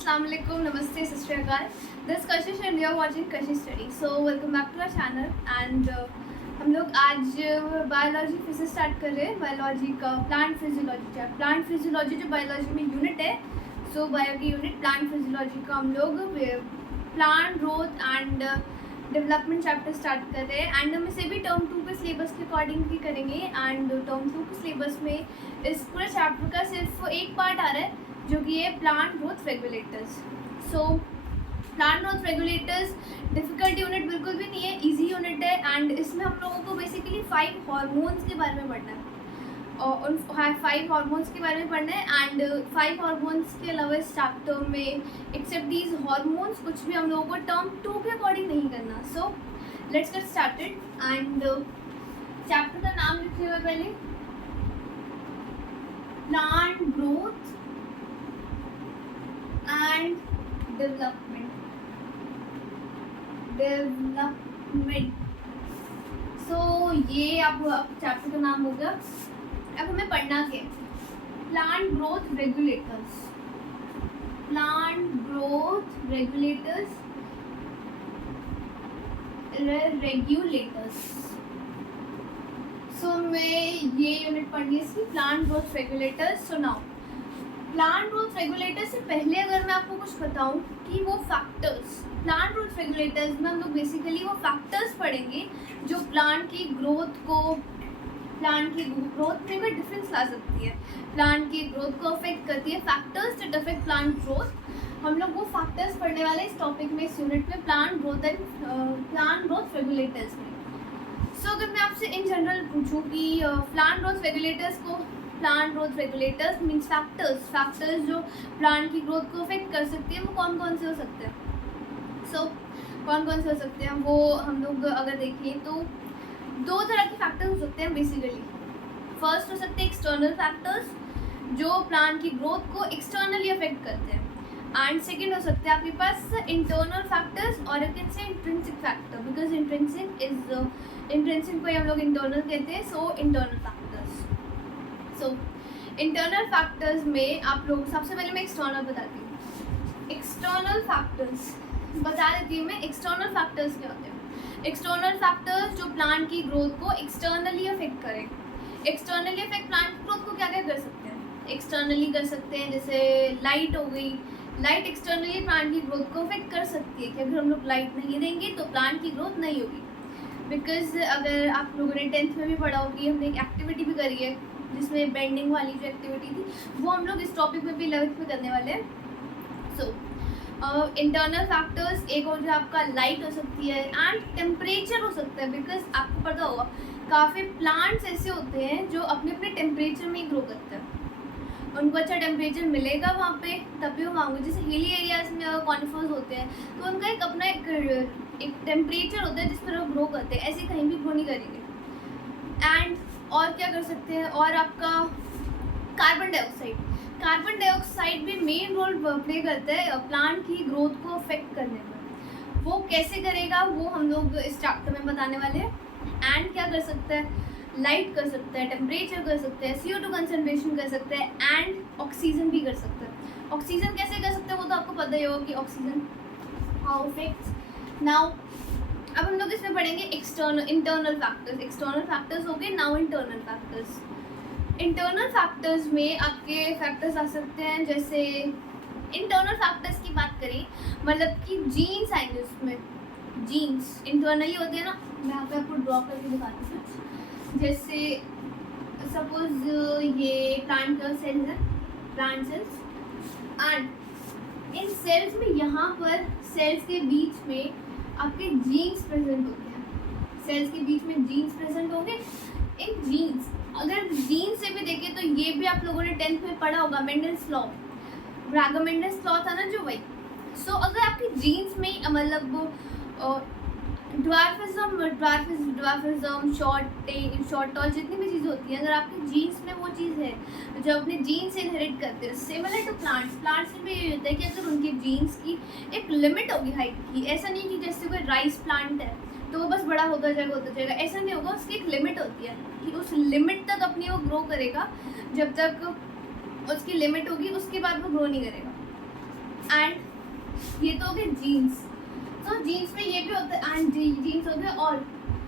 अस्सलाम वालेकुम, नमस्ते, सत श्री अकाल। This Kashish and we are watching Kashish study. So welcome back to our channel and हम लोग आज बायोलॉजी फिर से स्टार्ट कर रहे हैं। बायोलॉजी का प्लांट फिजियोलॉजी, प्लांट फिजियोलॉजी जो बायोलॉजी में यूनिट है, सो बायो की यूनिट प्लांट फिजियोलॉजी का हम लोग plant growth and development chapter start कर रहे हैं। एंड हम इसे भी टर्म 2 के सिलेबस के अकॉर्डिंग भी करेंगे। एंड टर्म 2 के सिलेबस में इस पूरे चैप्टर का सिर्फ एक पार्ट आ रहा है जो कि है plant growth regulators. So plant growth regulators difficult unit बिल्कुल भी नहीं है, इजी यूनिट है। एंड इसमें हम लोगों को बेसिकली 5 हार्मोन्स के बारे में पढ़ना है और उन 5 हार्मोन्स के बारे में पढ़ना है। एंड 5 हार्मोन्स के अलावा इस चैप्टर में एक्सेप्ट दीज हार्मोन्स कुछ भी हम लोगों को टर्म 2 के अकॉर्डिंग नहीं करना। So let's get started. And chapter का नाम लिखे हुए पहले, प्लांट ग्रोथ एंड डेवलपमेंट। सो ये अब चैप्टर का नाम हो गया। अब हमें पढ़ना क्या है? Plant growth regulators, plant growth regulators, so मैं ये यूनिट पढ़नी है इसकी, plant growth regulators. So now plant growth regulator से पहले अगर मैं आपको कुछ बताऊं कि वो फैक्टर्स, प्लांट ग्रोथ रेगुलेटर्स में हम लोग बेसिकली वो फैक्टर्स पढ़ेंगे जो प्लांट की ग्रोथ में भी डिफरेंस ला सकती है, प्लांट की ग्रोथ को अफेक्ट करती है। Factors that affect plant growth, हम लोग वो फैक्टर्स पढ़ने वाले इस टॉपिक में, इस यूनिट में, प्लांट ग्रोथ रेगुलेटर्स में। सो अगर मैं आपसे इन जनरल पूछूं कि plant growth regulators means factors जो प्लांट की ग्रोथ को अफेक्ट कर सकती है, वो कौन कौन से हो सकते हैं? कौन कौन से हो सकते हैं वो हम लोग अगर देखें तो 2 तरह के फैक्टर्स हो सकते हैं बेसिकली। फर्स्ट हो सकते हैं एक्सटर्नल फैक्टर्स जो प्लांट की ग्रोथ को एक्सटर्नली अफेक्ट करते हैं। एंड सेकेंड हो सकते हैं आपके पास इंटरनल फैक्टर्स और you can say intrinsic factor, because intrinsic को हम लोग इंटरनल कहते हैं। So internal factors, internal factors में आप लोग सबसे पहले मैं एक्सटर्नल बताती हूँ। एक्सटर्नल फैक्टर्स बता देती हूँ मैं, एक्सटर्नल फैक्टर्स क्या होते हैं? एक्सटर्नल फैक्टर्स जो प्लांट की ग्रोथ को एक्सटर्नली अफेक्ट करें। एक्सटर्नली अफेक्ट प्लांट की ग्रोथ को क्या क्या कर सकते हैं? एक्सटर्नली कर सकते हैं जैसे लाइट हो गई, लाइट एक्सटर्नली प्लांट की ग्रोथ को अफेक्ट कर सकती है कि अगर हम लोग लाइट नहीं देंगे तो प्लांट की ग्रोथ नहीं होगी। बिकॉज अगर आप लोगों ने 10th में भी पढ़ा होगी, हमने एक एक्टिविटी भी करी है जिसमें बेंडिंग वाली जो एक्टिविटी थी वो हम लोग इस टॉपिक में भी 11th में करने वाले हैं। सो इंटरनल फैक्टर्स एक और जो आपका लाइट हो सकती है एंड टेम्परेचर हो सकता है। बिकॉज आपको पता होगा काफ़ी प्लांट्स ऐसे होते हैं जो अपने अपने टेम्परेचर में ही ग्रो करते हैं, उनको अच्छा टेम्परेचर मिलेगा वहाँ पे तभी वो मांगो। जैसे हिली एरियाज़ में अगर कॉनिफर्स होते हैं तो उनका एक अपना एक टेम्परेचर होता है जिस पर वो ग्रो करते हैं, ऐसे कहीं भी ग्रो नहीं करेंगे। एंड और क्या कर सकते हैं? और आपका कार्बन डाइऑक्साइड भी मेन रोल प्ले करता है प्लांट की ग्रोथ को अफेक्ट करने में। वो कैसे करेगा वो हम लोग इस चैप्टर में बताने वाले हैं। एंड क्या कर सकता है? लाइट कर सकता है, टेम्परेचर कर सकता है, CO2 कंसनट्रेशन कर सकता है एंड ऑक्सीजन भी कर सकता है। ऑक्सीजन कैसे कर सकते हैं वो तो आपको पता ही होगा कि ऑक्सीजन हाउ इफेक्ट्स। नाउ अब हम लोग इसमें पढ़ेंगे इंटरनल फैक्टर्स हो गए। नाउ इंटरनल फैक्टर्स में आपके फैक्टर्स आ सकते हैं, जैसे इंटरनल फैक्टर्स की बात करें मतलब कि जीन्स आएंगे उसमें। जीन्स इंटरनली होते हैं ना, मैं यहाँ पे आपको ड्रॉ करके दिखाती हूँ। जैसे सपोज ये प्लांट का सेल्स है, प्लांट सेल्स, एंड इन सेल्स में यहाँ पर सेल्स के बीच में आपके जीन्स प्रेजेंट होते हैं। सेल्स के बीच में जीन्स प्रेजेंट होंगे। इन जीन्स अगर जीन्स से भी देखें तो ये भी आप लोगों ने 10th में पढ़ा होगा, मेंडल्स लॉ, मेंडल्स लॉ था ना जो, वही। सो अगर आपकी जीन्स में मतलब ड्वार्फिज्म, शॉर्ट टॉल जितनी भी चीज़ें होती हैं, अगर आपकी जीन्स में वो चीज़ है जो अपने जीन्स से इनहेरिट करते हैं, सिमिलर टू प्लांट्स में भी ये होता है कि अगर उनकी जीन्स की एक लिमिट होगी हाइट की, ऐसा नहीं कि जैसे कोई राइस प्लांट है तो वो बस बड़ा होता जाएगा, ऐसा नहीं होगा। उसकी एक लिमिट होती है कि उस लिमिट तक अपनी वो ग्रो करेगा, जब तक उसकी लिमिट होगी उसके बाद वो ग्रो नहीं करेगा। एंड ये तो हो गए जीन्स। तो जीन्स में ये भी होता है एंड जीन्स हो गए, और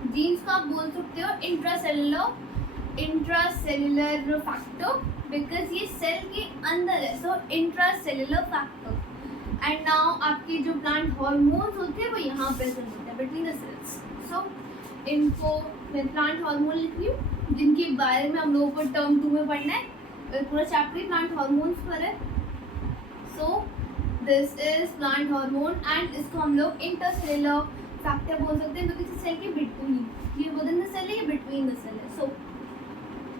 जीन्स को आप बोल सकते हो इंट्रासेल्युलर फैक्टर बिकॉज ये सेल के अंदर है, सो इंट्रासेल्युलर फैक्टर। एंड नाउ आपके जो प्लांट हार्मोन्स होते हैं वो यहाँ प्रेजेंट होते हैं बिटवीन द सेल्स। सो इनको मैं प्लांट हार्मोन लिख रही हूँ जिनके बारे में हम लोगों को टर्म 2 में पढ़ना है, पूरा चैप्टर ही प्लांट हार्मोन्स पर है। सो this is plant hormone and इसको हम लोग इंटरसेल्युलर फैक्टर बोल सकते हैं क्योंकि सेल के बिटवीन, ये विदिन द सेल है, ये बिटवीन द सेल है। सो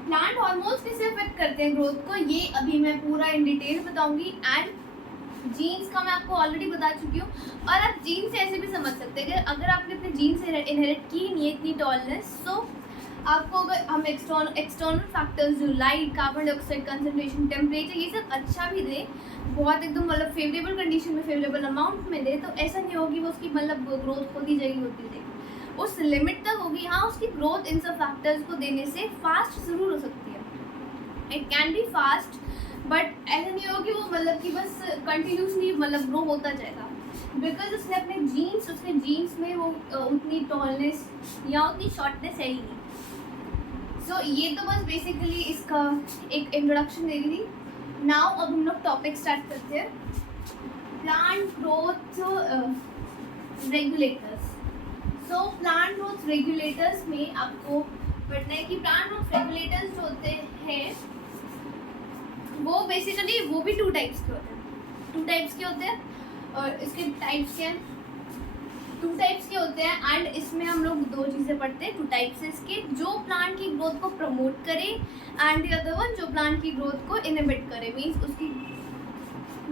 प्लांट हार्मोन्स कैसे अफेक्ट करते हैं ग्रोथ को, ये अभी मैं पूरा इन डिटेल बताऊंगी। एंड जीन्स का मैं आपको ऑलरेडी बता चुकी हूँ, और आप जीन से ऐसे भी समझ सकते हैं कि अगर आपने अपने जीन से इनहेरिट की नहीं है इतनी टॉलनेस, सो आपको अगर हम एक्सटर्नल फैक्टर्स जो light, carbon dioxide concentration, temperature, ये सब अच्छा भी दे, बहुत एकदम मतलब फेवरेबल कंडीशन में, फेवरेबल अमाउंट में दे, तो ऐसा नहीं होगी वो उसकी मतलब ग्रोथ होती जाएगी, उस लिमिट तक होगी। हाँ, उसकी ग्रोथ इन सब फैक्टर्स को देने से फास्ट ज़रूर हो सकती है, it can be fast, but ऐसा नहीं होगा कि वो मतलब कि बस कंटिन्यूसली मतलब ग्रो होता जाएगा, बिकॉज उसने अपने जीन्स में वो उतनी टॉलनेस या उतनी शॉर्टनेस है ही नहीं। सो ये तो बस बेसिकली इसका एक इंट्रोडक्शन दे रही थी। नाउ अब हम लोग टॉपिक स्टार्ट करते हैं, plant growth regulators. So plant growth regulators में आपको पढ़ना है कि प्लांट ग्रोथ रेगुलेटर्स जो होते हैं वो बेसिकली वो भी 2 टाइप्स के होते हैं, और इसके टाइप्स क्या हैं, 2 टाइप्स के होते हैं। एंड इसमें हम लोग 2 चीज़ें पढ़ते हैं, 2 टाइप्स इसके, जो प्लांट की ग्रोथ को प्रमोट करे एंड द अदर वन जो प्लांट की ग्रोथ को इनहिबिट करे, मीन्स उसकी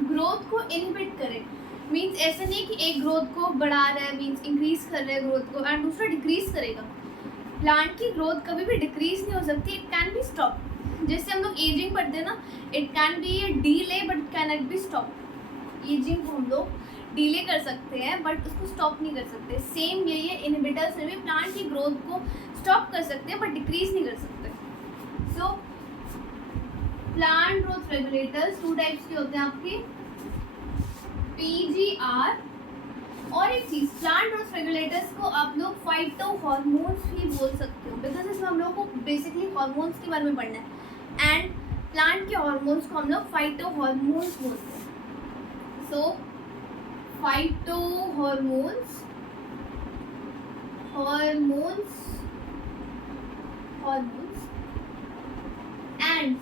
ग्रोथ को इनहिबिट करे। मीन्स ऐसा नहीं कि एक ग्रोथ को बढ़ा रहा है, मीन्स इंक्रीज कर रहा है ग्रोथ को, एंड दूसरा डिक्रीज करेगा। प्लांट की ग्रोथ कभी भी डिक्रीज नहीं हो सकती, इट कैन बी स्टॉप। जैसे हम लोग एजिंग पढ़ते हैं ना, it can be A delay but can not be stop. Ageing को हम लोग डीले कर सकते हैं बट उसको स्टॉप नहीं कर सकते। सेम यही है, इनहिबिटर्स में भी प्लांट की ग्रोथ को स्टॉप कर सकते हैं बट डिक्रीज नहीं कर सकते। सो प्लांट ग्रोथ रेगुलेटर्स 2 टाइप्स के होते हैं आपके, PGR, और एक चीज़, प्लांट ग्रोथ रेगुलेटर्स को आप लोग फाइटोहॉर्मोन्स भी बोल सकते हो, बिकॉज इसमें हम लोग को बेसिकली हार्मोन्स के बारे में पढ़ना है, एंड प्लांट के हार्मोन्स को हम लोग फाइटोहॉर्मोन्स बोलते हैं। सो फाइटोहॉर्मोन्स, एंड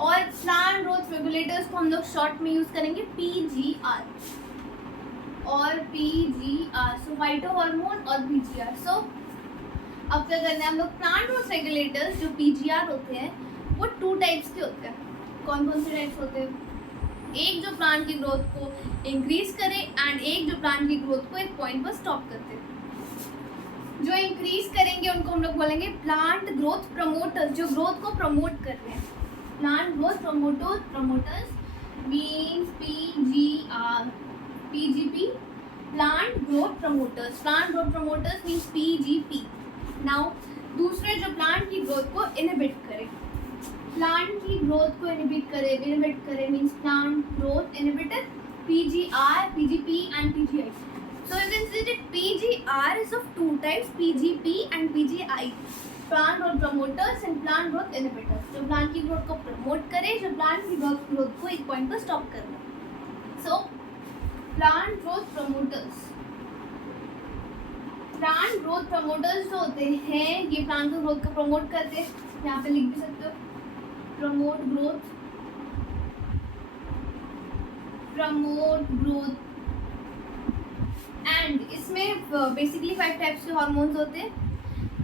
और प्लांट ग्रोथ रेगुलेटर्स को हम लोग शॉर्ट में यूज करेंगे PGR और PGR। सो फाइटोहॉर्मोन और PGR। सो अब क्या करना है, हम लोग प्लांट ग्रोथ रेगुलेटर्स जो PGR होते हैं वो 2 टाइप्स के होते हैं। कौन कौन से टाइप्स होते हैं, एक जो प्लांट की ग्रोथ को इंक्रीज करे एंड एक जो प्लांट की ग्रोथ को एक पॉइंट पर स्टॉप करते हैं। जो इंक्रीज करेंगे उनको हम लोग बोलेंगे प्लांट ग्रोथ प्रमोटर्स, जो ग्रोथ को प्रमोट कर रहे हैं। Plant growth promoters means PGR, PGP, plant growth promoters means PGP। Now दूसरे जो प्लांट की ग्रोथ को इनहिबिट करे, प्लांट की ग्रोथ को इनहिबिट करे means plant growth inhibitor, PGR, PGP and PGI. So you can see that PGR is of 2 types, PGP and PGI. Plant growth promoters and plant growth inhibitors. जो plant की growth को promote करे, जो plant की growth को एक point पर stop करे। So प्लांट ग्रोथ प्रमोटर्स जो होते हैं ये प्लांट की ग्रोथ को प्रमोट करते हैं, यहाँ पे लिख भी सकते हो, प्रमोट ग्रोथ। एंड इसमें बेसिकली 5 टाइप्स के हार्मोन्स होते हैं,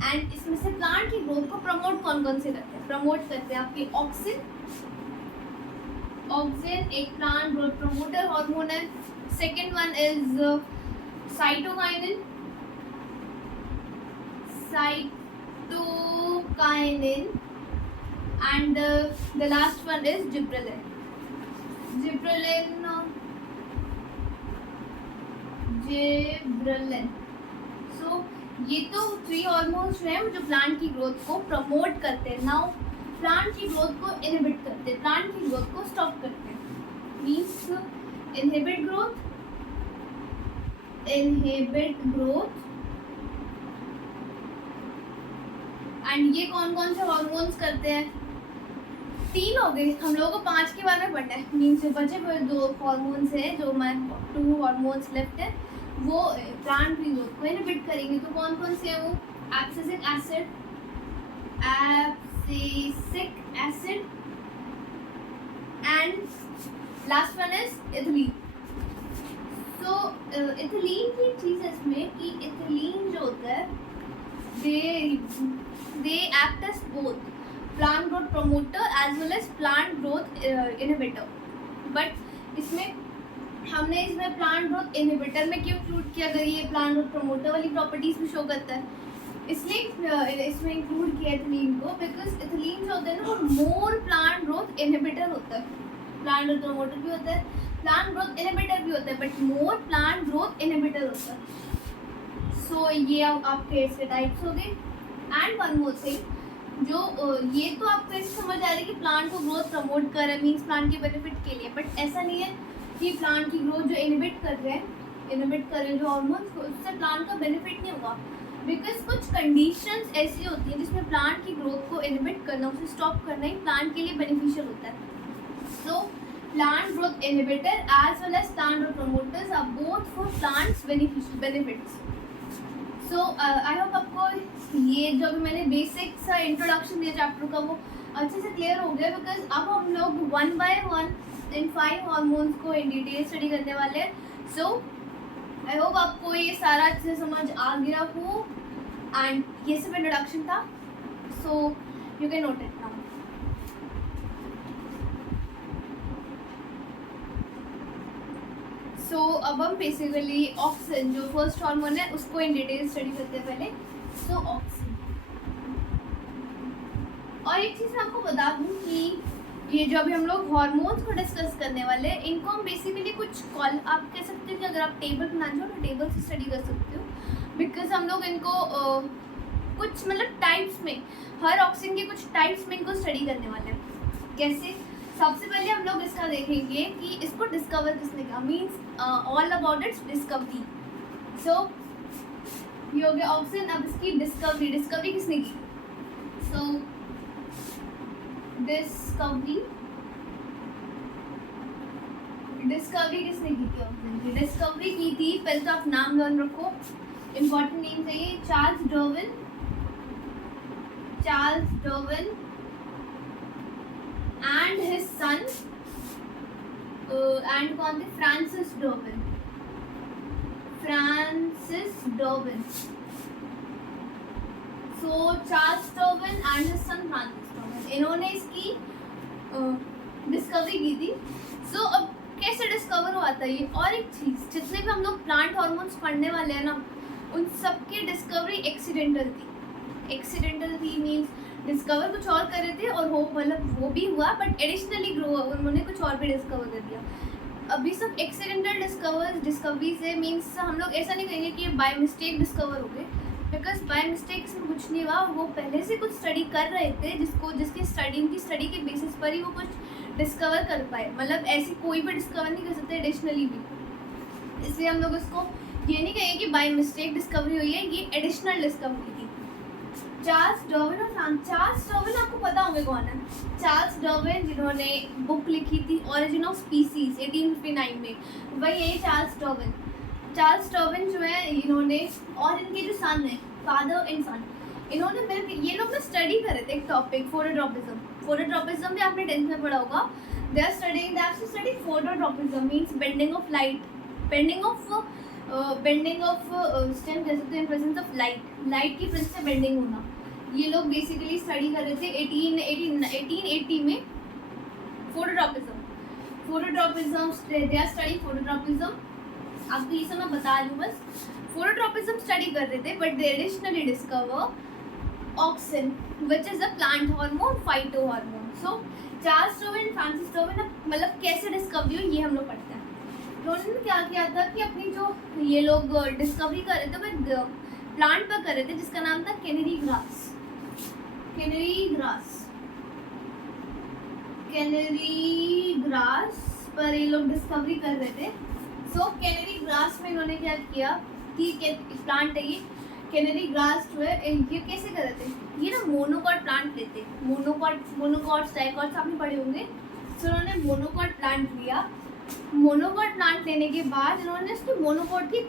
एंड इसमें से प्लांट की ग्रोथ को प्रमोट कौन कौन से करते हैं, प्रमोट करते हैं आपके ऑक्सिन एक प्लांट ग्रोथ प्रमोटर हार्मोन है। Second one is cytokinin and the last one is gibberellin. So ये तो 3 हार्मोन्स हैं जो प्लांट की ग्रोथ को प्रमोट करते हैं। नाउ प्लांट की ग्रोथ को इनहिबिट करते हैं, प्लांट की ग्रोथ को स्टॉप करते हैं। मीन्स inhibit growth, एंड ये कौन कौन से हॉर्मोन्स करते हैं? 3 हो गए, हम लोगों को 5 के बारे में पढ़ना है। मीन्स जो बचे हुए 2 हॉर्मोन्स है, जो 2 हॉर्मोन्स लेफ्ट है, वो प्लांट की ग्रोथ को इनहिबिट करेंगे। तो कौन कौन से हैं वो? Abscisic acid and last one is ethylene. तो इथिलीन की चीज़ है इसमें कि इथिलीन जो होता है, they act as both plant growth promoter as well as plant growth inhibitor। But हमने इसमें प्लांट ग्रोथ इनहिबिटर में क्यों इंक्लूड किया? अगर ये प्लांट ग्रोथ प्रमोटर वाली प्रॉपर्टीज भी शो करता है, इसलिए इसमें इंक्लूड किया इथिलीन को, बिकॉज इथिलीन जो होता है ना, वो मोर प्लांट ग्रोथ इनहिबिटर होता है। प्लांट ग्रोथ प्रमोटर भी होता है, प्लांट ग्रोथ इनहिबिटर भी होता है, but more plant growth inhibitor होता है। सो ये आपके इसके टाइप्स हो गए। एंड वन मोर थिंग, जो ये तो आपको ऐसे समझ आ रहा है कि प्लांट को ग्रोथ प्रमोट कर रहा है, मीन्स प्लांट के बेनिफिट के लिए, बट ऐसा नहीं है कि प्लांट की ग्रोथ जो इनहिबिट कर रहे हैं जो हार्मोन्स को, उससे प्लांट का बेनिफिट नहीं होगा। बिकॉज कुछ कंडीशंस ऐसी होती हैं जिसमें प्लांट की ग्रोथ को इनहिबिट करना, उसे स्टॉप करना ही प्लांट के लिए बेनिफिशियल होता है। So plant growth inhibitor as well as plant growth promoters are both for plants benefits. So I hope आपको ये जो भी मैंने बेसिक सा इंट्रोडक्शन दिया चैप्टर का, वो अच्छे से क्लियर हो गया। बिकॉज अब हम लोग 1 by 1 इन 5 हॉर्मोन्स को इन डिटेल स्टडी करने वाले हैं। सो आई होप आपको ये सारा अच्छे से समझ आ गया हो, एंड ये सिर्फ इंट्रोडक्शन था, so you can note it now. So अब हम बेसिकली ऑक्सिन जो फर्स्ट हार्मोन है उसको इन डिटेल स्टडी करते हैं पहले। सो ऑक्सिन, और एक चीज़ मैं आपको बता दूं कि ये जो अभी हम लोग हार्मोन्स को डिस्कस करने वाले हैं, इनको हम बेसिकली कुछ आप कह सकते हो कि अगर आप टेबल बनाना चाहो तो टेबल से स्टडी कर सकते हो। बिकॉज हम लोग इनको कुछ मतलब टाइप्स में, हर ऑक्सिन के कुछ टाइप्स में इनको स्टडी करने वाले हैं। कैसे? सबसे पहले हम लोग इसका देखेंगे कि इसको डिस्कवर किसने किया, means all about its discovery. So ये हो गया ऑक्सिन। अब इसकी डिस्कवरी किसने की? सो डिस्कवरी किसने की थी? ऑक्सिन की डिस्कवरी की थी, पहले तो आप नाम लर्न रखो, इम्पॉर्टेंट नेम चाहिए। Charles Darwin and his son and कौन थे? Francis Darwin. So Charles Darwin and his son Francis Darwin, इन्होंने इसकी डिस्कवरी की थी। सो अब कैसे डिस्कवर हुआ था ये? और एक चीज़, जितने भी हम लोग प्लांट हार्मोन्स पढ़ने वाले हैं ना, उन सबकी डिस्कवरी एक्सीडेंटल थी। मीन्स डिस्कवर कुछ और कर रहे थे और वो भी हुआ, बट एडिशनली उन्होंने कुछ और भी डिस्कवर कर दिया। अभी सब एक्सीडेंटल डिस्कवरी से, मीन्स हम लोग ऐसा नहीं कहेंगे कि ये बाय मिस्टेक डिस्कवर हो गए, बिकॉज बाय मिस्टेक इसमें कुछ नहीं हुआ। वो पहले से कुछ स्टडी कर रहे थे, उनकी स्टडी के बेसिस पर ही वो कुछ डिस्कवर कर पाए। मतलब ऐसी कोई भी डिस्कवर नहीं कर सकते एडिशनली भी, इसलिए हम लोग उसको ये नहीं कहेंगे कि बाय मिस्टेक डिस्कवरी हुई है, ये एडिशनल डिस्कवरी थी। चार्ल्स डार्विन आपको पता होंगे कौन है? चार्ल्स डार्विन, जिन्होंने बुक लिखी थी ओरिजिन ऑफ स्पीसीज 1859 में, वही है चार्ल्स डार्विन जो है, इन्होंने और इनके जो सन है, फादर एंड सन, इन्होंने मिलकर, ये लोग ना स्टडी कर रहे थे एक टॉपिक, फोटोट्रॉपिज्म भी आपने 10th में पढ़ा होगा। They are study phototropism means bending of stem कह सकते हैं, प्रेजेंस ऑफ लाइट की प्रेजेंस से बेंडिंग होना। ये लोग बेसिकली स्टडी कर रहे थे 1880 में phototropism. They are study phototropism. आपको ये सब मैं बता दूँ बस, फोटोट्रॉपिज्म स्टडी कर रहे थे, but they additionally discover auxin which is a plant hormone, phyto hormone. So Charles Darwin, Francis Darwin, मतलब कैसे डिस्कवरी हुई ये हम लोग पढ़ते हैं। उन्होंने क्या किया था कि अपनी जो ये लोग डिस्कवरी कर रहे थे, वो प्लांट पर कर रहे थे जिसका नाम था कैनरी ग्रास पर ये लोग डिस्कवरी कर रहे थे। सो कैनरी ग्रास में इन्होंने क्या किया कि प्लांट है ये कैनरी ग्रास जो है ये कैसे कर रहे थे, ये ना मोनोकॉट प्लांट लेते, मोनोकॉट्स डाइकॉट्स आपने पढ़े होंगे। सो उन्होंने मोनोकॉट प्लांट लिया। मोनोकॉट प्लांट लेने के बाद इन्होंने उसको मोनोकॉट की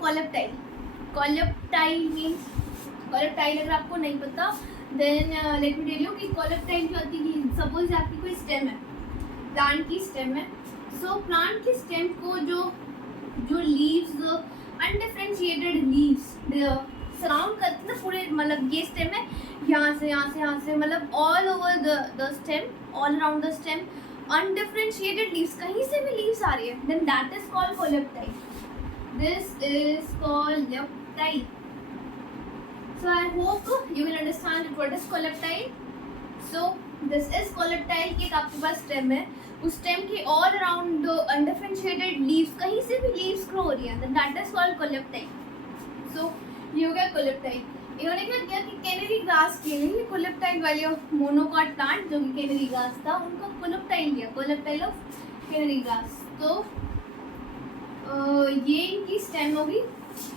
कॉलेप्टाइल मीन्स कॉलेप्टाइल अगर आपको नहीं पता then let me tell you कि कॉलेप्टाइल क्या होती है। सपोज आपकी कोई स्टेम है, प्लांट की स्टेम है। सो प्लांट की स्टेम को जो लीव्स अनडिफरेंशिएटेड लीव्स सराउंड करते ना पूरे, मतलब ये स्टेम है यहाँ से मतलब all over the stem, all around the stem undifferentiated leaves, कहीं से भी लीव्स आ रही है, then that is called coleoptile. This is coleoptile. So I hope you will understand what is coleptile. So this is coleptile कि आपके पास stem है, उस स्टेम के all around undifferentiated leaves, कहीं से भी leaves grow हो रही हैं, then that is called coleptile. So ये हो गया coleptile। इन्होंने क्या किया कि कैनरी ग्रास के लिए कोलेप्टाइल वाले मोनोकॉट प्लांट जो कि कैनरी ग्रास था उनका कोलेप्टाइल लिया, कोलेप्टाइल ऑफ कैनरी ग्रास। तो ये इनकी स्टेम होगी।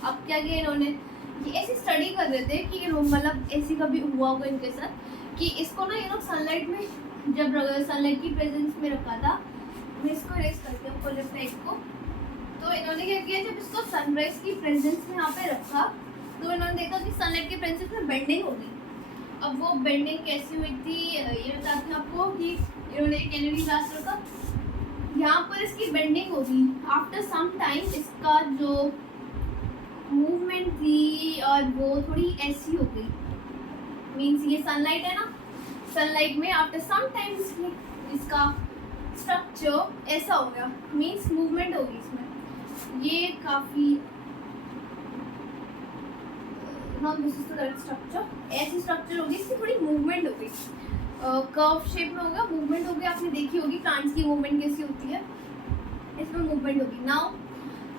अब क्या किया इन्होंने, ये ऐसी स्टडी कर रहे थे कि मतलब ऐसी कभी हुआ होगा इनके साथ कि इसको ना ये लोग सनलाइट में जब सनलाइट की प्रेजेंस में रखा था, मैं इसको रेस करती हूँ कोलेप्टाइल को। तो इन्होंने क्या किया, जब इसको सनराइज की प्रेजेंस में यहाँ पे रखा तो इन्होंने देखा कि सनलाइट की प्रेजेंस में बेंडिंग होगी। अब वो बेंडिंग कैसी हुई थी ये बताती हूँ आपको कि इन्होंने कैनरी ग्रास रखा, यहाँ पर इसकी बेंडिंग होगी। आफ्टर सम टाइम इसका जो मूवमेंट थी और वो थोड़ी ऐसी हो गई, मीन्स ये सनलाइट है ना, सनलाइट में आफ्टर सम टाइम इसका स्ट्रक्चर ऐसा हो गया, मीन्स मूवमेंट होगी इसमें। ये काफ़ी this is the correct structure, ऐसी स्ट्रक्चर होगी, इसकी थोड़ी मूवमेंट हो गई, कर्व शेप में होगा, मूवमेंट होगी। आपने देखी होगी प्लांट्स की मूवमेंट कैसी होती है, इसमें मूवमेंट होगी। नाउ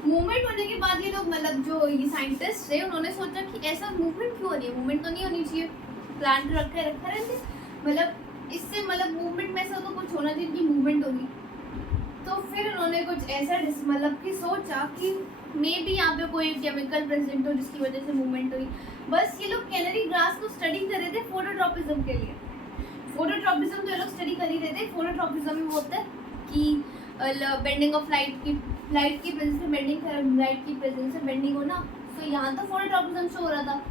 मूवमेंट होने के बाद ये लोग मतलब जो ये साइंटिस्ट थे उन्होंने सोचा कि ऐसा मूवमेंट क्यों हो रही है, मूवमेंट तो नहीं होनी चाहिए, प्लांट रखा रहते मतलब इससे मतलब मूवमेंट में ऐसा तो कुछ होना चाहिए कि मूवमेंट होगी। तो फिर उन्होंने कुछ ऐसा मतलब कि सोचा कि मे बी यहाँ पे कोई केमिकल प्रेजेंट हो जिसकी वजह से मूवमेंट हुई। बस ये लोग कैनरी ग्रास को स्टडी कर रहे थे फोटोट्रॉपिज्म के लिए। फोटोट्रॉपिज्म तो ये लोग स्टडी कर ही रहे थे। फोटोट्रॉपिज्म में होता है कि बेंडिंग ऑफ लाइट की प्रेजेंस से बेंडिंग, लाइट की प्रेजेंस से बेंडिंग होना। तो यहाँ तो फोटोट्रॉपिज्म से हो रहा था।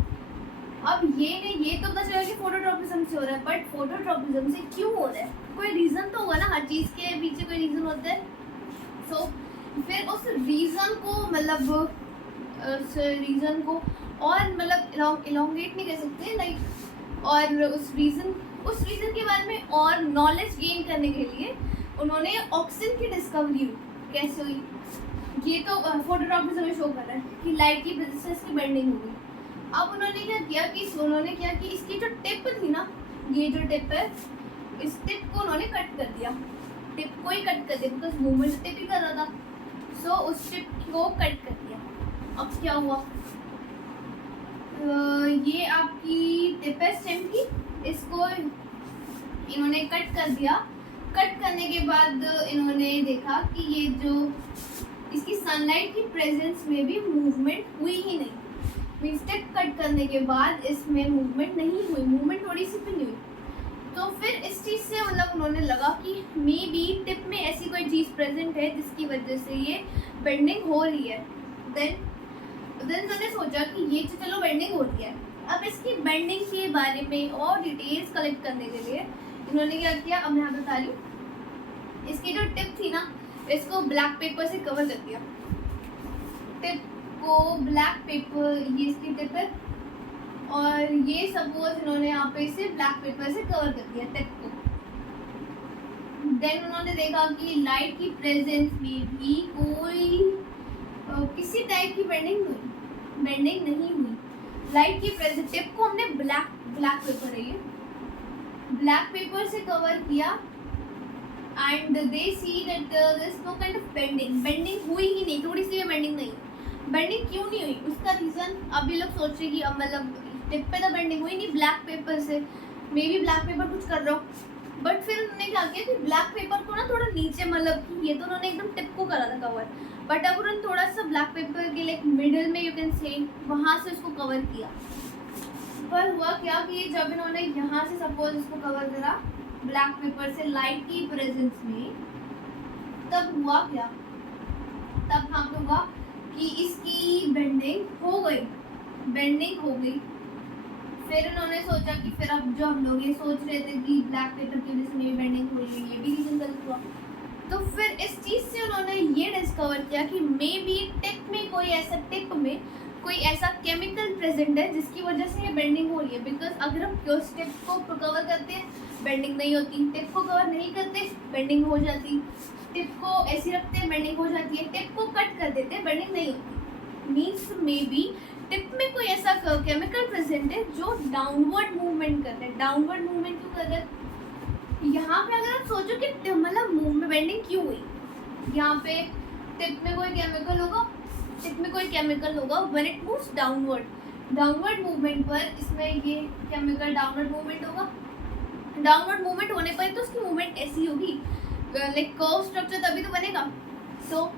अब ये तो पता चला कि फोटोट्रॉपिज्म से हो रहा है, बट फोटोट्रॉपिज्म से क्यों हो रहा है, कोई रीज़न तो होगा ना, हर चीज़ के पीछे कोई रीज़न होता है। सो फिर उस रीज़न को मतलब और मतलब इलोंगेट नहीं कर सकते लाइक, और उस रीज़न के बारे में और नॉलेज गेन करने के लिए उन्होंने ऑक्सीजन की डिस्कवरी कैसे हुई, ये तो फोटोट्रॉपिज्म में शो कर रहा है कि लाइट की वजह से इसकी बेंडिंग होगी। अब उन्होंने क्या किया कि इसकी जो टिप थी ना, ये जो टिप है, इस टिप को उन्होंने कट कर दिया, टिप को ही कट कर दिया बिकॉज मूवमेंट टिप ही कर रहा था। सो उस टिप को कट कर दिया। अब क्या हुआ, ये आपकी टिप है स्टेम की, इसको इन्होंने कट कर दिया। कट करने के बाद इन्होंने देखा कि ये जो इसकी सनलाइट की प्रेजेंस में भी मूवमेंट हुई ही नहीं, मीन्स टिप कट करने के बाद इसमें मूवमेंट नहीं हुई, मूवमेंट थोड़ी सी भी नहीं हुई। तो फिर इस चीज़ से मतलब उन्होंने लगा कि मे बी टिप में ऐसी कोई चीज़ प्रेजेंट है जिसकी वजह से ये बेंडिंग हो रही है। देन उन्होंने सोचा कि ये तो चलो बेंडिंग हो रही है, अब इसकी बेंडिंग के बारे में और डिटेल्स कलेक्ट करने के लिए इन्होंने क्या किया, अब मैं यहाँ बता रही हूँ। इसकी जो टिप थी ना, इसको ब्लैक पेपर से कवर कर दिया, टिप को ब्लैक पेपर, ये इसकी टिप है और ये सपोज इन्होंने यहाँ पे इसे ब्लैक पेपर से कवर कर दिया टिप को। देन उन्होंने देखा कि लाइट की प्रेजेंस में भी कोई किसी टाइप की बेंडिंग नहीं हुई। लाइट की प्रेजेंस, टिप को हमने ब्लैक पेपर है ये, ब्लैक पेपर से कवर किया and they see that there is no kind of bending हुई ही नहीं, थोड़ी सी भी बेंडिंग नहीं। बेंडिंग क्यों नहीं हुई, उसका रीज़न अभी लोग सोच रहे कि अब मतलब टिप पे तो बेंडिंग हुई नहीं, ब्लैक पेपर से, मे बी ब्लैक पेपर कुछ कर रहा हो, बट फिर उन्होंने क्या किया कि ब्लैक पेपर को ना थोड़ा नीचे, मतलब कि ये तो उन्होंने एकदम टिप को करा था कवर, बट अब उन्होंने थोड़ा सा ब्लैक पेपर के लिए मिडिल में, यू कैन से, वहाँ से उसको कवर किया। पर हुआ क्या कि जब इन्होंने यहाँ से सपोज इसको कवर करा ब्लैक पेपर से लाइट की प्रेजेंस में, तब हुआ क्या, तब यहाँ पे हुआ कि इसकी बेंडिंग हो गई, बेंडिंग हो गई। फिर उन्होंने सोचा कि फिर अब जो हम लोग ये सोच रहे थे कि ब्लैक पेपर की वजह से मेरी बेंडिंग हो रही है, ये भी रीजन गलत हुआ। तो फिर इस चीज़ से उन्होंने ये डिस्कवर किया कि मे बी टिप में कोई ऐसा, टिप में कोई ऐसा केमिकल प्रेजेंट है जिसकी वजह से ये बेंडिंग हो रही है। बिकॉज अगर हम क्यों टिप को कवर करते हैं बेंडिंग नहीं होती, टिप को कवर नहीं करते बेंडिंग हो जाती, टिप को ऐसी रखते हैं बेंडिंग हो जाती है, टिप को कट कर देते हैं बेंडिंग नहीं होती। मीन्स मे बी टिप में कोई ऐसा केमिकल प्रेजेंट है जो डाउनवर्ड मूवमेंट कर रहे हैं। डाउनवर्ड मूवमेंट क्यों कर रहे हैं? यहाँ पे अगर आप सोचो कि मतलब मूवमेंट बेंडिंग क्यों हुई, यहाँ पे टिप में कोई केमिकल होगा, टिप में कोई केमिकल होगा when it moves downward, downward movement पर इसमें ये केमिकल डाउनवर्ड मूवमेंट होगा, डाउनवर्ड मूवमेंट होने पर तो उसकी मूवमेंट ऐसी होगी, लाइक कर्व स्ट्रक्चर तभी तो बनेगा। सो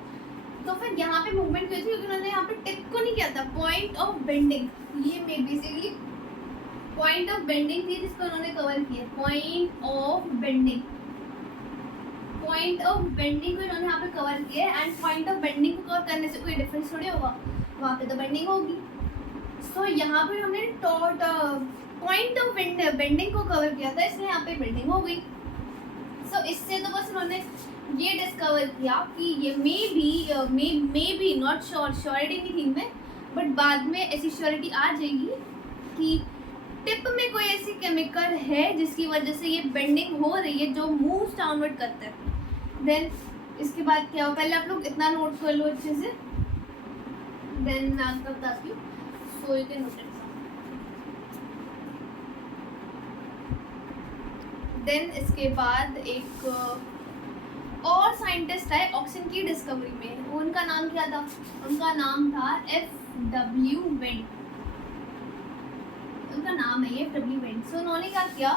तो फिर यहाँ पे मूवमेंट क्यों थी, क्योंकि उन्होंने यहाँ पे टिप को नहीं किया था, पॉइंट ऑफ बेंडिंग, ये में बेसिकली पॉइंट ऑफ बेंडिंग थी जिसको उन्होंने कवर किया, point of bending, point of bending को इन्होंने यहाँ पे कवर किया। एंड पॉइंट ऑफ बेंडिंग को कवर करने से कोई डिफरेंस थोड़ी होगा, वहाँ पे तो बेंडिंग होगी। सो यहाँ पे हमने पॉइंट ऑफ बेंडिंग को कवर किया था, इसलिए यहाँ पे बेंडिंग हो गई। सो इससे तो बस उन्होंने ये डिस्कवर किया कि ये may be not sure, surety नहीं थी मैं, बट बाद में ऐसी श्योरिटी आ जाएगी कि टिप में कोई ऐसी केमिकल है जिसकी वजह से ये बेंडिंग हो रही है जो मूव्स डाउनवर्ड करता है। देन इसके बाद क्या हो, पहले आप लोग इतना नोट कर लो अच्छे से, देन मैं आपको बताती हूँ, so you can note it. Then इसके बाद एक और साइंटिस्ट आए ऑक्सीजन की डिस्कवरी में, उनका नाम क्या था, उनका नाम था F.W. वेंट, उनका नाम है ये F.W. वेंट। सो उन्होंने क्या किया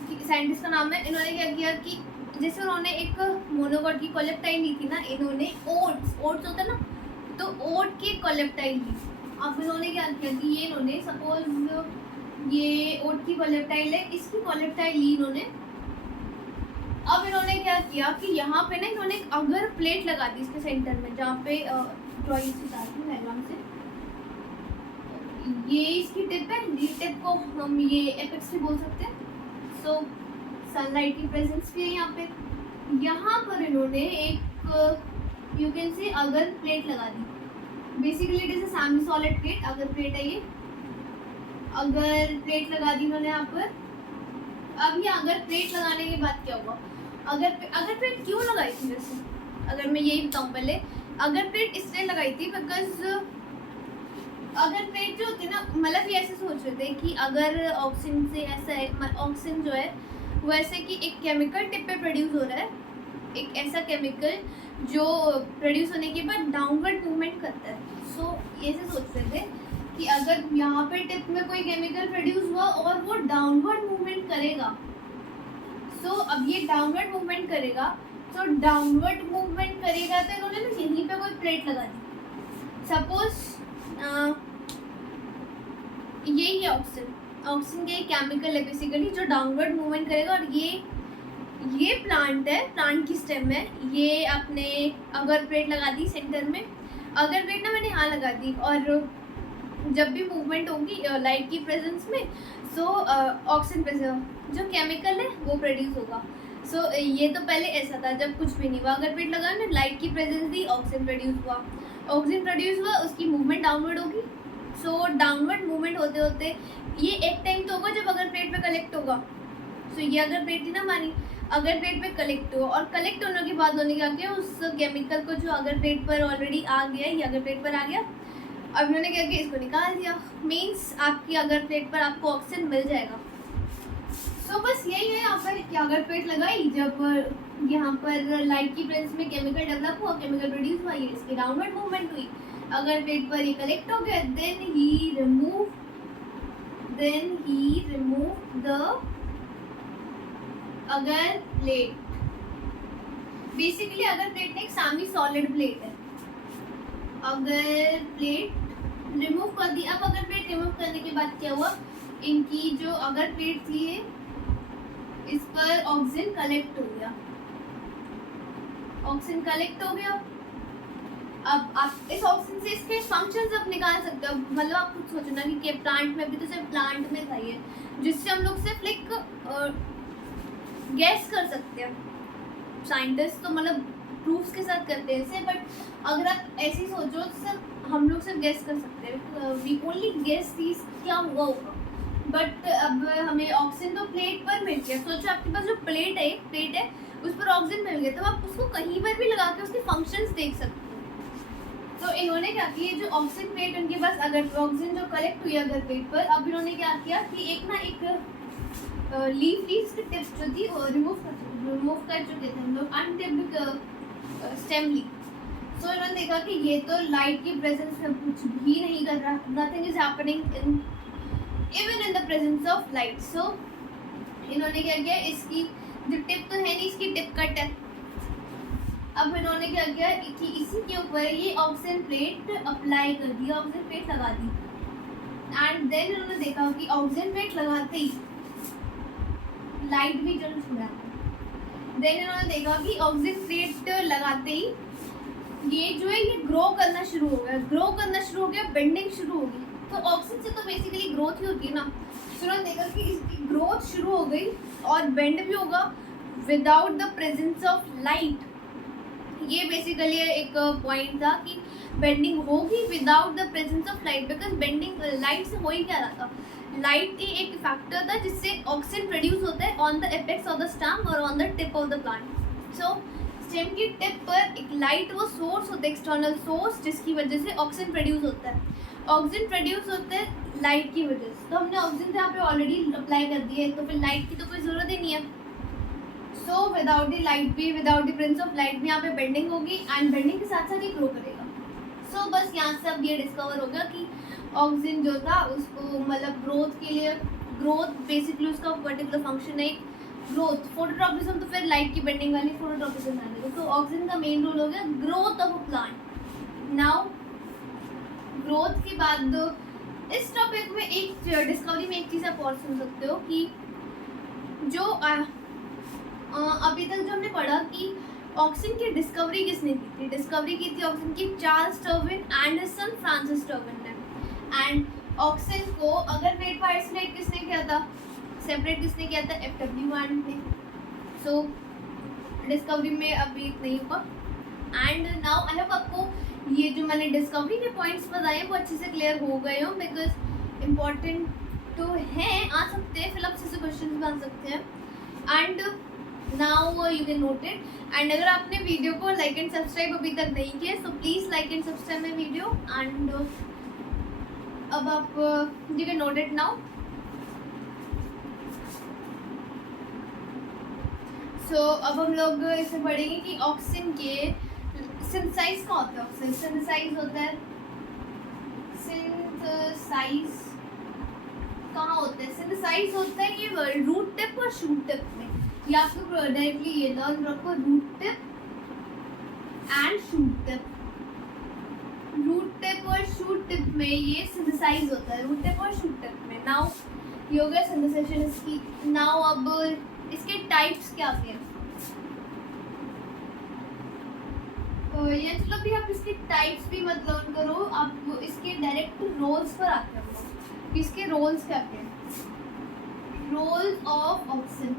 कि साइंटिस्ट का नाम है, इन्होंने क्या किया कि जैसे उन्होंने एक मोनोकॉट की कोलेप्टाइन ली थी ना, इन्होंने ओट्स होता है ना, तो ओट की कोलेप्टाइन ली। अब इन्होंने क्या किया कि ये इन्होंने सपोज ये ओट की कोलेप्टाइन ले, इसकी कोलेप्टाइन ली इन्होंने। अब इन्होंने क्या किया कि यहाँ पे ना इन्होंने अगर प्लेट लगा दी इसके सेंटर में, जहाँ पे ड्राइंग से डायग्राम से, ये इसकी टिप है, ये टिप को हम ये एपेक्स भी बोल सकते हैं। सो सनलाइट की प्रेजेंस भी है यहाँ पे, यहाँ पर इन्होंने एक यू कैन से अगर प्लेट लगा दी, basically it is a semi solid plate, अगर प्लेट है ये, अगर प्लेट लगा दी इन्होंने यहाँ पर। अब ये अगर प्लेट लगाने के बाद क्या हुआ, अगर प्लेट क्यों लगाई थी वैसे, अगर मैं यही बताऊँ पहले, अगर प्लेट इसलिए लगाई थी बिकॉज अगर प्लेट जो होती है ना, मतलब ये ऐसे सोच रहे थे कि अगर ऑक्सीजन से ऐसा है, ऑक्सीजन जो है वो ऐसे कि एक केमिकल टिप पे प्रोड्यूस हो रहा है, एक ऐसा केमिकल जो प्रोड्यूस होने के बाद डाउनवर्ड मूवमेंट करता है। सो ये ऐसे सोच रहे थे कि अगर यहाँ पे टिप में कोई केमिकल प्रोड्यूस हुआ और वो डाउनवर्ड मूवमेंट करेगा, सो अब ये डाउनवर्ड मूवमेंट करेगा, तो डाउनवर्ड मूवमेंट करेगा तो इन्होंने ना यहीं पे कोई प्लेट लगा दी। सपोज यही है ऑक्सीजन के केमिकल है बेसिकली जो डाउनवर्ड मूवमेंट करेगा, और ये प्लांट है, प्लांट की स्टेम है, ये आपने अगर प्लेट लगा दी सेंटर में, अगर प्लेट ना मैंने यहाँ लगा दी, और जब भी मूवमेंट होगी लाइट की प्रेजेंस में, सो ऑक्सीजन जो केमिकल है वो प्रोड्यूस होगा। सो ये तो पहले ऐसा था जब कुछ भी नहीं हुआ, अगर प्लेट लगा ना, लाइट की प्रेजेंस दी, ऑक्सीजन प्रोड्यूस हुआ, उसकी मूवमेंट डाउनवर्ड होगी। सो डाउनवर्ड मूवमेंट होते होते ये एक टाइम तो होगा जब अगर प्लेट पे कलेक्ट होगा। सो ये अगर प्लेट थी ना हमारी, अगर प्लेट पे कलेक्ट हो, और कलेक्ट होने के बाद होने क्या किया, उस केमिकल को जो अगर प्लेट पर ऑलरेडी आ गया, ये अगर प्लेट पर आ गया, अब उन्होंने क्या किया, इसको निकाल दिया। मीन्स आपकी अगर प्लेट पर आपको ऑक्सीजन मिल जाएगा। सो बस यही है यहाँ पर कि अगर प्लेट लगाई, जब यहाँ पर लाइट की प्रेजेंस में केमिकल डेवलप हुआ, केमिकल प्रोड्यूस हुआ, ये इसकी डाउनवर्ड मूवमेंट हुई। अगर प्लेट पर ये कलेक्ट हो गया, देन ही रिमूव द अगर प्लेट बेसिकली अगर प्लेट ने एक सेमी सॉलिड प्लेट है, अगर प्लेट रिमूव कर दी, अब अगर प्लेट रिमूव करने के बाद क्या हुआ, इनकी जो अगर प्लेट थी इस पर ऑक्सीजन कलेक्ट हो गया, ऑक्सीजन कलेक्ट हो गया। अब आप इस ऑक्सीजन से इसके फंक्शंस आप निकाल सकते हो। मतलब आप खुद सोचो ना कि प्लांट में भी तो सिर्फ प्लांट में था ये, जिससे हम लोग सिर्फ एक गैस कर सकते हैं। साइंटिस्ट तो मतलब प्रूफ्स के साथ करते हैं इसे, बट अगर आप ऐसे ही सोचो तो सिर्फ हम लोग सिर्फ गैस कर सकते हैं, वी ओनली गेस दिस क्या हुआ होगा। बट अब हमें ऑक्सीजन तो प्लेट पर मिल गया। सोचो आपके पास जो प्लेट है उस पर ऑक्सीजन मिल गया, तो आप उसको कहीं पर भी लगा के उसके फंक्शंस देख सकते हो। तो इन्होंने क्या किया, जो ऑक्सीजन प्लेट उनके पास अगर ऑक्सीजन जो कलेक्ट हुई अगर प्लेट पर, अब इन्होंने क्या किया कि एक लीफ की टिप्स जो थी वो रिमूव कर चुके थे हम लोग, अनटिप्ड स्टेम लीफ। सो इन्होंने देखा कि ये तो लाइट की प्रेजेंस में कुछ भी नहीं कर रहा, nothing is happening even in the presence of light. So इन्होंने क्या किया, इसकी जो टिप तो है नहीं, इसकी टिप कट है। अब इन्होंने क्या किया कि इसी के ऊपर ये ऑक्सीजन प्लेट अप्लाई कर दी, ऑक्सीजन प्लेट लगा दी। एंड देन इन्होंने देखा कि ऑक्सीजन प्लेट लगाते ही लाइट भी जल छुड़ा। देन इन्होंने देखा कि ऑक्सीजन प्लेट लगाते ही ये जो है ये ग्रो करना शुरू हो गया, बेंडिंग शुरू हो गई। तो ऑक्सीजन से तो बेसिकली ग्रोथ ही होती है ना। तो उन्होंने देखा कि इसकी ग्रोथ शुरू हो गई और बेंड भी होगा without the presence of light. ये बेसिकली एक पॉइंट था कि बेंडिंग होगी without the presence of light, because bending light से हो ही क्या रहा था, लाइट ही एक फैक्टर था जिससे ऑक्सीजन प्रोड्यूस होता है on the apex of the stem और on the tip of the plant. So stem की टिप पर एक लाइट वो सोर्स होता है, एक्सटर्नल सोर्स, जिसकी वजह से ऑक्सीजन प्रोड्यूस होता है। ऑक्सीजन प्रोड्यूस होता है लाइट की वजह से। तो हमने ऑक्सीजन यहाँ पे ऑलरेडी अप्लाई कर दी है, तो फिर लाइट की तो कोई ज़रूरत ही नहीं है। सो विदाउट द लाइट भी, without the presence of light भी यहाँ पे बेंडिंग होगी एंड बेंडिंग के साथ साथ ही ग्रो करेगा। सो बस यहाँ से अब ये डिस्कवर हो गया कि ऑक्सीजन जो था उसको मतलब ग्रोथ के लिए, ग्रोथ बेसिकली उसका पर्टिकुलर फंक्शन है ग्रोथ। फोटोट्रॉपिज्म तो फिर लाइट की बेंडिंग वाली फोटोट्रॉपिज्म आएगा। तो ऑक्सीजन का मेन रोल हो गया growth of a plant. Now growth के बाद इस टॉपिक में एक डिस्कवरी में एक चीज़ आप और सुन सकते हो कि जो अभी तक जो हमने पढ़ा कि ऑक्सीजन की डिस्कवरी किसने की थी, डिस्कवरी की थी ऑक्सीजन की Charles Darwin and his son Francis Darwin ने। एंड ऑक्सीजन को अगर वेट पर आइसोलेट किसने किया था, सेपरेट किसने किया था, FW ने। सो डिस्कवरी में अभी नहीं होगा। एंड नाउ आई होप आपको ये जो मैंने डिस्कवरी के पॉइंट्स बताए वो अच्छे से क्लियर हो गए हो, बिकॉज इम्पॉर्टेंट तो हैं, आ सकते हैं, फिर आप से क्वेश्चन बन सकते हैं। And now you can note it. And अगर आपने वीडियो को लाइक एंड सब्सक्राइब अभी तक नहीं किया, so please like and subscribe my video. And अब आप you can note it now. So अब हम लोग इसे पढ़ेंगे कि ऑक्सीजन के सिंथेसाइज का होता है। ऑक्सीजन सिंथेसाइज होता है, सिंथेसाइज कहाँ होता है, सिंथेसाइज होता है ये रूट टिप और शूट टिप में। ये आपको डायरेक्टली ये लर्न रखो, root tip and shoot tip. Root tip और शूट टिप में ये सिंथेसाइज होता है, रूट टिप और शूट टिप में। नाउ ये हो गया सिंथेसाइजेशन इसकी। नाउ अब इसके टाइप्स क्या होते हैं, ये चलो भी आप इसके टाइप्स भी मत लर्न करो, आप इसके डायरेक्ट रोल्स पर आते हो। इसके रोल्स क्या क्या हैं, रोल्स ऑफ ऑक्सीजन,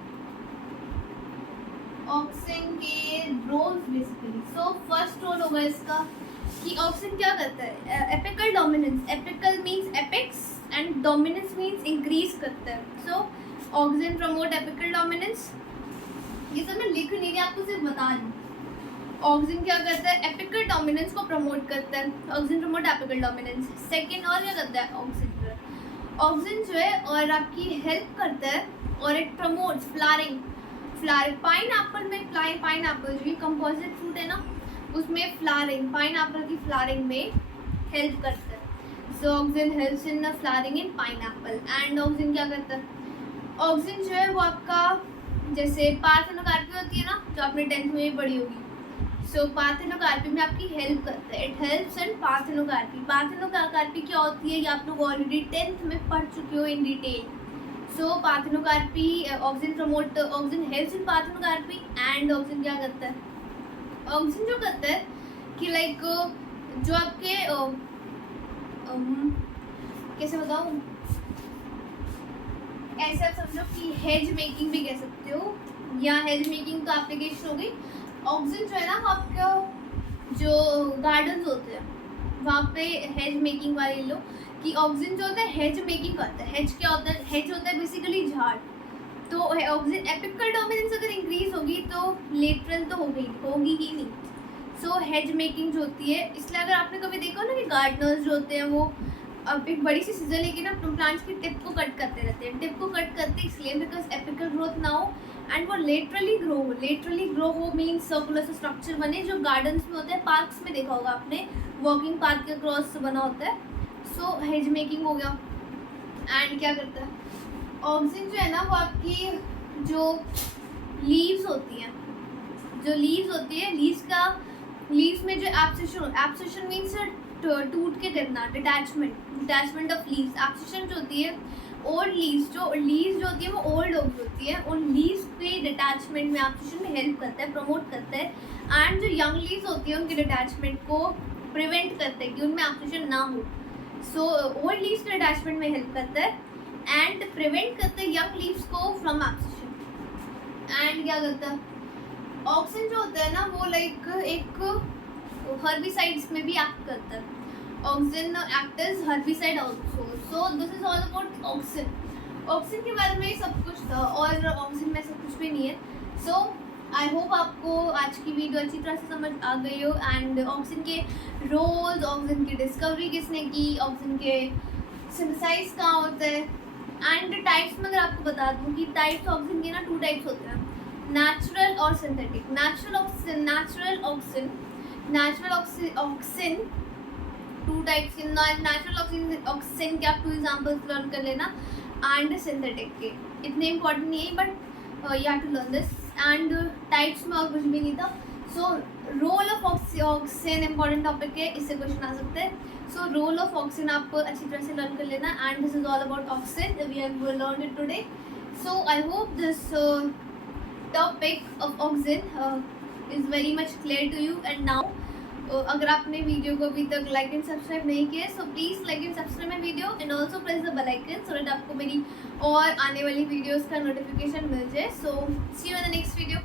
ऑक्सीजन के roles basically. So first role होगा इसका कि ऑक्सीजन क्या करता है, apical dominance. Apical means apex and dominance means increase करता है। So oxygen promote apical dominance. ये सब मैं लिख नहीं रही, आपको सिर्फ बता रही हूँ। ऑक्सीजन क्या करता है, एपिकल डोमिनेंस को प्रमोट करता है, oxygen promote apical dominance. Second और क्या करता है ऑक्सीजन जो है और आपकी हेल्प करता है और it promotes flowering. Pine Apple में पाइन एप्पल जो कंपोजिट फ्रूट है ना, उसमें फ्लावरिंग, पाइन एप्पल की फ्लावरिंग में हेल्प करता है। So oxygen helps in the flowering in pine Apple. And oxygen क्या करता है, ऑक्सीजन जो है वो आपका जैसे पार्थेनोकार्पी होती है ना, जो आपने 10th में भी पढ़ी होगी। सो पार्थेनोकार्पी में आपकी हेल्प करता है, it helps in parthenocarpy. Parthenocarpy क्या होती है ये आप लोग ऑलरेडी 10th में पढ़ चुके हो in detail. So parthenocarpy oxygen promote, oxygen helps in parthenocarpy and oxygen क्या करता है, ऑक्सीजन जो करता है कि लाइक जो आपके कैसे बताऊँ, ऐसे आप समझो कि हेज मेकिंग भी कह सकते हो, या हेज मेकिंग तो एप्लीकेशन हो गई। ऑक्सीजन जो है ना वो आपका जो गार्डन्स होते हैं वहाँ पे हेज मेकिंग वाले लो कि ऑक्सीजन जो होता है हेज मेकिंग करता है। हेज क्या होता है, हेज होता है बेसिकली झाड़। तो ऑक्सीजन एपिकल डोमिनेंस अगर इंक्रीज होगी तो लेटरल तो होगी ही नहीं। सो हेज मेकिंग जो होती है, इसलिए अगर आपने कभी देखा हो ना कि गार्डनर्स जो होते हैं वो अब एक बड़ी सी सीजर लेके ना प्लांट्स की टिप को कट करते रहते हैं। टिप को कट करते इसलिए बिकॉज एपिकल ग्रोथ ना हो एंड वो लेटरली ग्रो हो मीन्स सर्कुलर स्ट्रक्चर बने, जो गार्डन्स में होते हैं, पार्क्स में देखा होगा आपने, वॉकिंग पाथ के क्रॉस बना होता है। सो हेज मेकिंग हो गया। एंड क्या करता है ऑक्सीजन जो है ना वो आपकी जो लीव्स होती हैं, लीव्स में जो एब्सेशन मीन्स टूट के गिरना, डिटैचमेंट ऑफ लीव्स। एब्सेशन जो होती है ओल्ड लीव्स जो होती है वो ओल्ड हो गई होती है, उन लीव्स के डिटैचमेंट में एब्सेशन में हेल्प करता है, प्रमोट करता है। एंड जो यंग लीव्स होती है उनके डिटैचमेंट को प्रिवेंट करता है कि उनमें एब्सेशन ना हो। सो ओल्ड लीव्स के डिटैचमेंट में हेल्प करता है एंड प्रिवेंट करता है यंग लीव्स को फ्रॉम एब्सेशन। एंड क्या करता है ऑक्सीजन जो होता है ना वो लाइक एक हर्बिसाइड्स में भी एक्ट करता है। Oxygen act as herbicide also. So this is all about oxygen के बारे में सब कुछ था, और ऑक्सीजन में सब कुछ भी नहीं है। सो आई होप आपको आज की वीडियो अच्छी तरह से समझ आ गई हो। एंड ऑक्सीजन के रोल्स, ऑक्सीजन की डिस्कवरी किसने की, ऑक्सीजन के सिंथेसाइज कहाँ होता है, एंड टाइप्स में अगर आपको बता दूँ कि टाइप्स ऑक्सीजन के ना 2 टाइप्स होते हैं, नेचुरल और सिंथेटिक। नेचुरल ऑक्सीजन 2 टाइप्स के। नेचुरल ऑक्सीजन के आप 2 एग्जांपल्स लर्न कर लेना, एंड सिंथेटिक के इतने इंपॉर्टेंट नहीं है but you have to learn this. And types में और कुछ भी नहीं था। So role of oxygen important topic है, इससे क्वेश्चन आ सकते हैं। सो रोल ऑफ ऑक्सीजन आप अच्छी तरह से लर्न कर लेना, and this is all about oxygen we have learned it today. So I hope this topic of oxygen is very much clear to you. And now अगर आपने वीडियो को अभी तक लाइक एंड सब्सक्राइब नहीं किया so please like and subscribe my video and also press the bell icon so that आपको मेरी और आने वाली वीडियोज़ का नोटिफिकेशन मिल जाए। So see you in the next video.